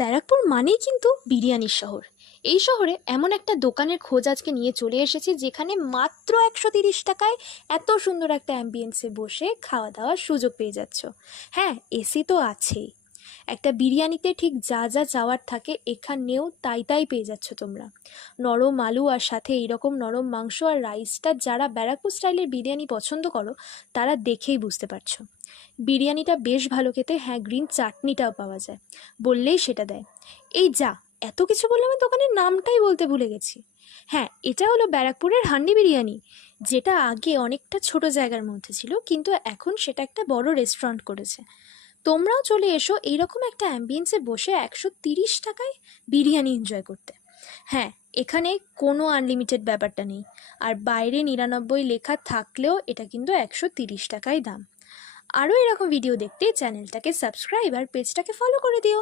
ব্যারাকপুর মানেই কিন্তু বিরিয়ানির শহর। এই শহরে এমন একটা দোকানের খোঁজ আজকে নিয়ে চলে এসেছি যেখানে মাত্র 130 টাকায় এত সুন্দর একটা অ্যাম্বিয়েন্সে বসে খাওয়া দাওয়ার সুযোগ পেয়ে যাচ্ছ। হ্যাঁ, এসি তো আছেই। একটা বিরিয়ানিতে ঠিক যা যা চাওয়ার থাকে এখানেও তাই তাই পেয়ে যাচ্ছ তোমরা। নরম আলু আর সাথে এইরকম নরম মাংস আর রাইসটা, যারা ব্যারাকপুর স্টাইলের বিরিয়ানি পছন্দ করো তারা দেখেই বুঝতে পারছো। বিরিয়ানিটা বেশ ভালো খেতে। হ্যাঁ, গ্রিন চাটনিটাও পাওয়া যায়, বললেই সেটা দেয়। এই যা, এত কিছু বললাম, আমি দোকানের নামটাই বলতে ভুলে গেছি। হ্যাঁ, এটা হলো ব্যারাকপুরের হান্ডি বিরিয়ানি, যেটা আগে অনেকটা ছোট জায়গার মধ্যে ছিল, কিন্তু এখন সেটা একটা বড় রেস্টুরেন্ট করেছে। তোমরাও চলে এসো এইরকম একটা অ্যাম্বিয়েন্সে বসে 130 টাকায় বিরিয়ানি এনজয় করতে। হ্যাঁ, এখানে কোনো আনলিমিটেড ব্যাপারটা নেই। আর বাইরে 99 লেখা থাকলেও এটা কিন্তু 130 টাকাই দাম। আরও এরকম ভিডিও দেখতে চ্যানেলটাকে সাবস্ক্রাইব আর পেজটাকে ফলো করে দিও।